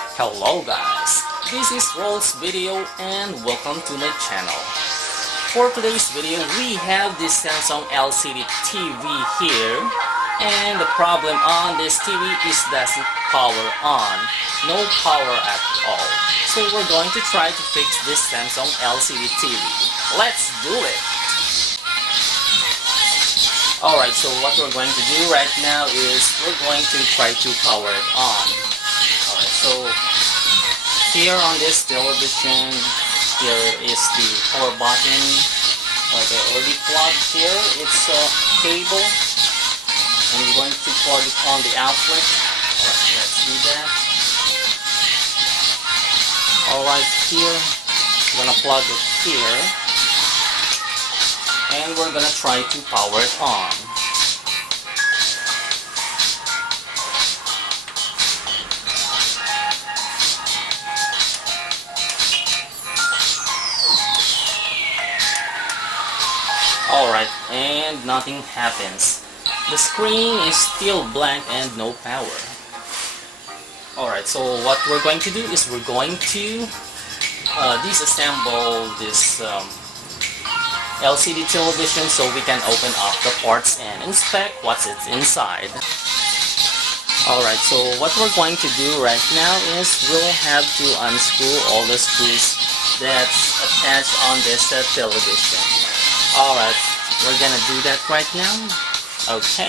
Hello guys, this is Rolls Video and welcome to my channel. For today's video, we have this Samsung LCD TV here, and the problem on this TV is doesn't power on, no power at all. So we're going to try to fix this Samsung LCD TV. Let's do it! Alright, so what we're going to do right now is we're going to try to power it on. Alright, so here on this television, here is the power button. Like I already plugged here, it's a cable, and we're going to plug it on the outlet. Alright, let's do that. Alright, here, I'm gonna plug it here, and we're gonna try to power it on. Alright, and nothing happens. The screen is still blank and no power. Alright, so what we're going to do is we're going to disassemble this LCD television so we can open up the parts and inspect what's inside. Alright, so what we're going to do right now is we'll have to unscrew all the screws that's attached on this television. Alright, we're gonna do that right now. Okay.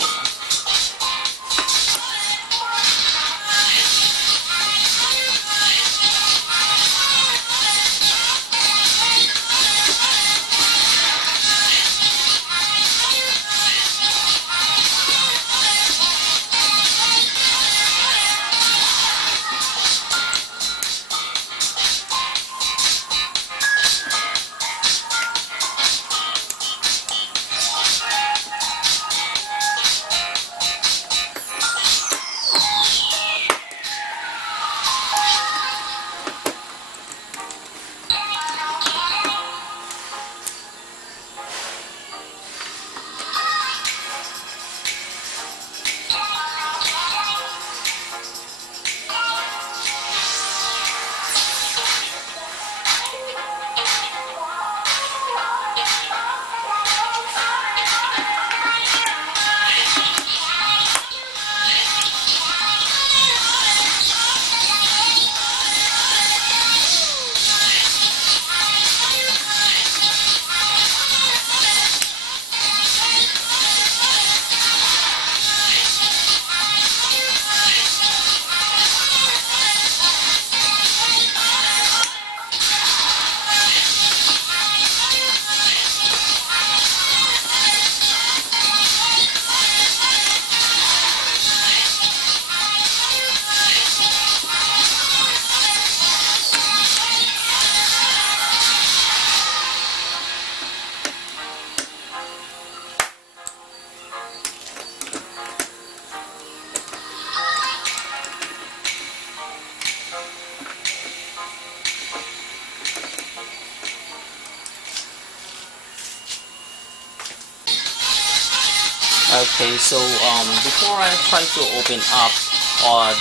Okay, so before I try to open up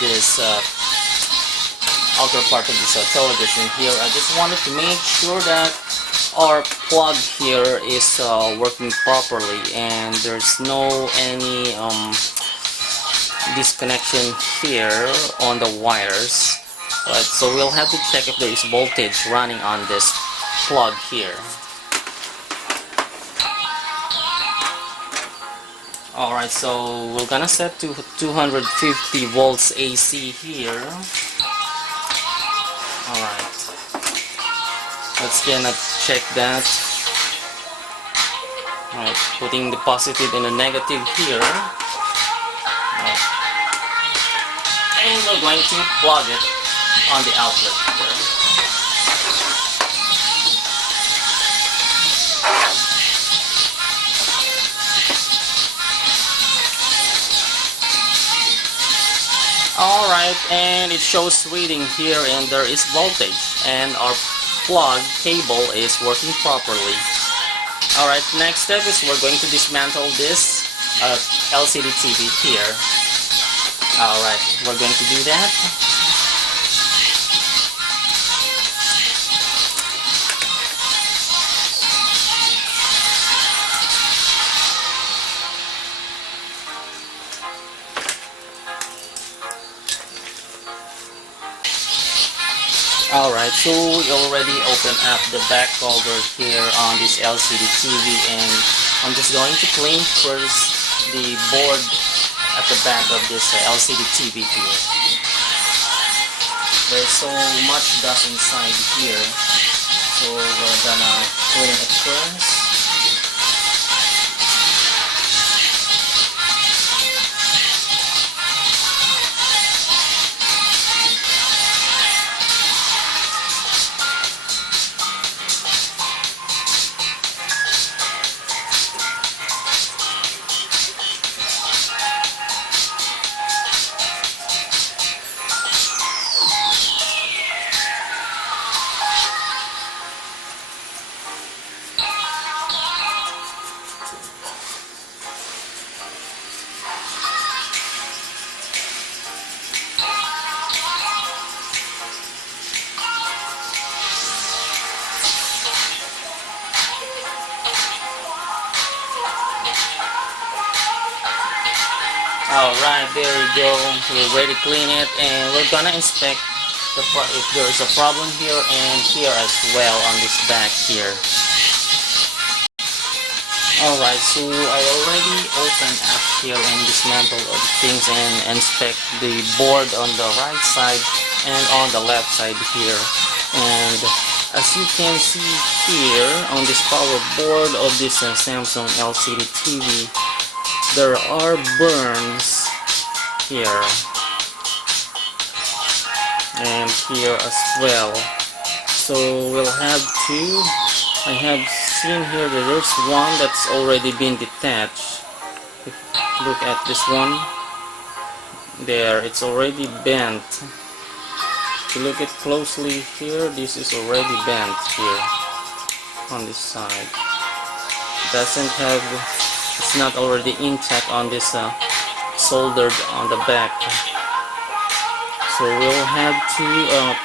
this outer part of this television here, I just wanted to make sure that our plug here is working properly and there's no any disconnection here on the wires. Right, so we'll have to check if there is voltage running on this plug here. Alright, so we're gonna set to 250 volts AC here. Alright, let's gonna check that. Alright, putting the positive and the negative here. Alright. And we're going to plug it on the outlet here. Alright, and it shows reading here and there is voltage and our plug cable is working properly. Alright, next step is we're going to dismantle this LCD TV here. Alright, we're going to do that. Alright, so we already opened up the back cover here on this LCD TV, and I'm just going to clean first the board at the back of this LCD TV here. There's so much dust inside here, so we're gonna clean it first. Alright, there we go. We're ready to clean it, and we're gonna inspect if there is a problem here and here as well on this back here. Alright, so I already opened up here and dismantled all the things and inspect the board on the right side and on the left side here. And as you can see here on this power board of this Samsung LCD TV, there are burns here and here as well. So we'll have to, I have seen here that there's one that's already been detached. Look at this one there, it's already bent. If you look at closely here, this is already bent here on this side. It doesn't have, it's not already intact on this soldered on the back. So we'll have to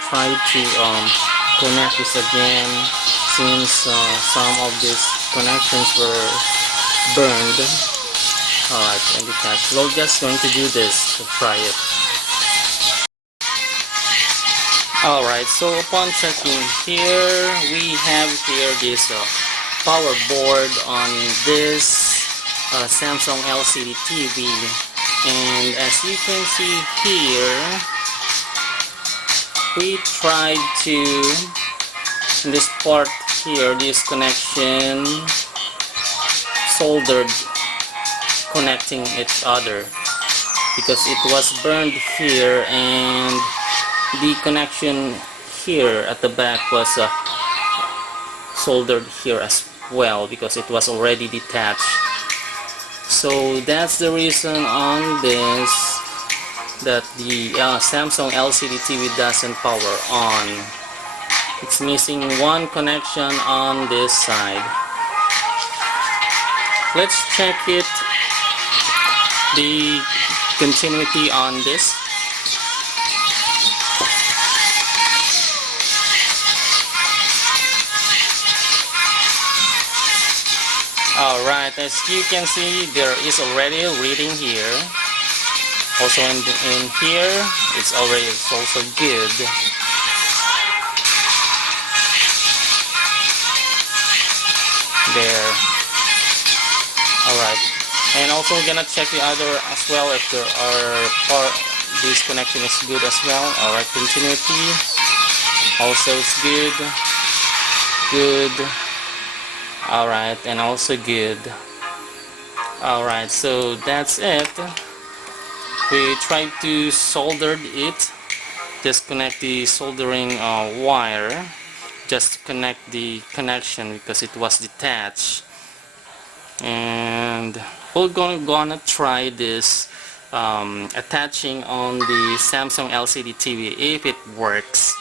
try to connect this again, since some of these connections were burned. Alright, and detached. We're just going to do this to try it. Alright, so upon checking here, we have here this power board on this Samsung LCD TV, and as you can see here, we tried to, in this part here, this connection soldered, connecting each other, because it was burned here, and the connection here at the back was soldered here as well, because it was already detached. So that's the reason on this that the Samsung LCD TV doesn't power on. It's missing one connection on this side. Let's check it, the continuity on this. Alright, as you can see, there is already a reading here. Also in here, it's also good. There. Alright. And also we're gonna check the other as well, if there are this connection is good as well. Alright, continuity also is good. Good. Alright, and also good. Alright, so that's it. We tried to solder it, disconnect the soldering wire, just to connect the connection because it was detached. And we're gonna try this attaching on the Samsung LCD TV if it works.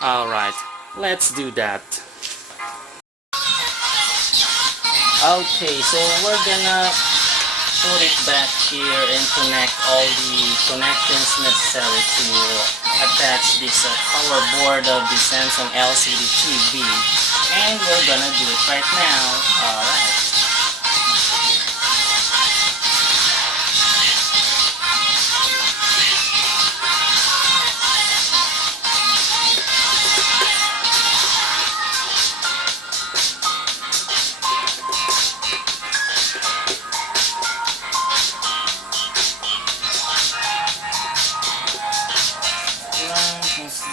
Alright, let's do that. Okay, so we're gonna put it back here and connect all the connections necessary to attach this power board of the Samsung LCD TV, and we're gonna do it right now. Alright.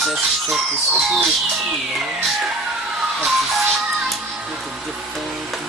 just check this screw here. Let's just look at different.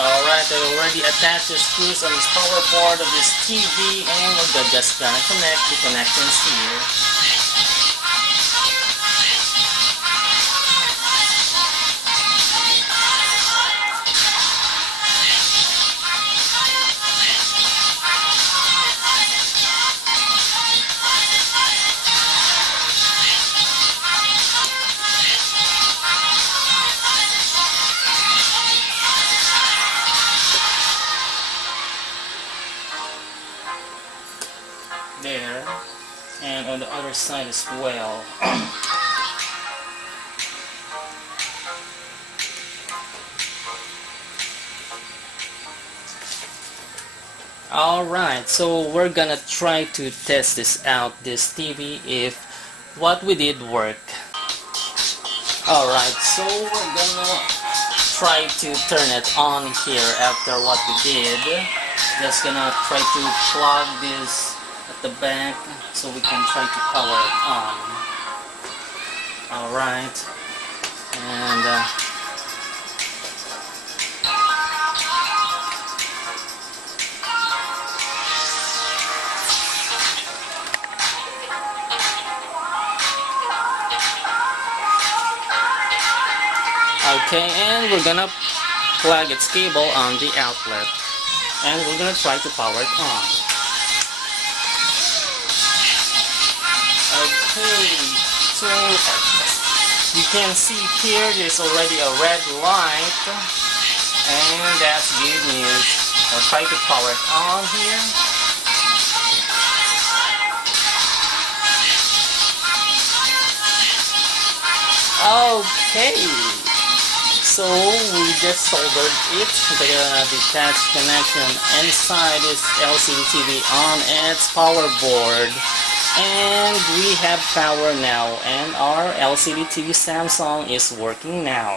Alright, I already attached the screws on this power board of this TV, and we're just gonna connect the connections here. There, and on the other side as well. Alright, so we're gonna try to test this out, this TV, if what we did worked. Alright, so we're gonna try to turn it on here after what we did. Just gonna try to plug this at the back so we can try to power it on. Alright, and okay, and we're gonna plug its cable on the outlet, and we're gonna try to power it on. Okay, so you can see here there's already a red light, and that's good news. I'll try to power it on here. Okay, so we just soldered it, the detached connection inside this LCD TV on its power board. And we have power now, and our LCD TV Samsung is working now.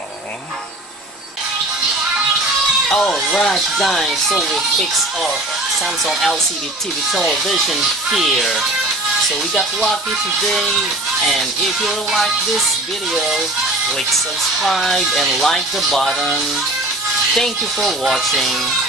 Alright guys, so we fixed our Samsung LCD TV television here. So we got lucky today, and if you like this video, click subscribe and like the button. Thank you for watching.